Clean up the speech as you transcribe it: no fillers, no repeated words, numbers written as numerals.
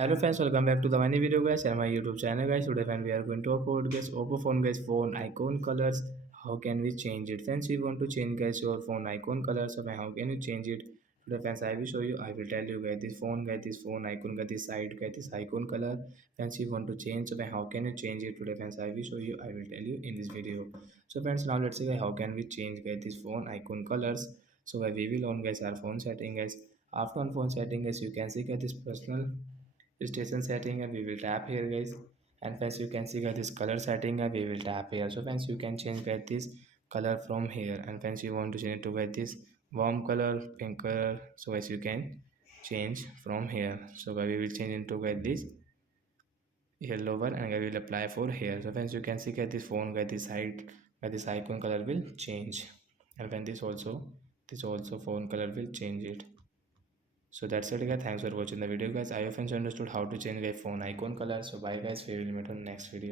Hello friends, welcome back to the many video guys and my YouTube channel guys. Today friends we are going to talk about guys Oppo phone guys phone icon colors. How can we change it? Friends, we want to change guys your phone icon colors. So how can you change it? Today friends I will show you. I will tell you guys this phone icon guys this side guys this icon color. Friends, you want to change. So how can you change it? Today friends I will show you. I will tell you in this video. So friends, now let's see guys, how can we change guys this phone icon colors. So we will on guys our phone setting guys. After on phone setting guys, you can see guys this personal station setting and we will tap here guys, and friends you can see guys this color setting and we will tap here. So friends you can change guys this color from here, and friends you want to change it to get this warm color, pink color, so as you can change from here. So guys we will change into get this yellow one and I will apply for here. So friends you can see get this phone get this side get this icon color will change, and when this also phone color will change it. So that's it guys, thanks for watching the video guys. I hope you understood how to change the phone icon color. So bye guys, we will meet on next video.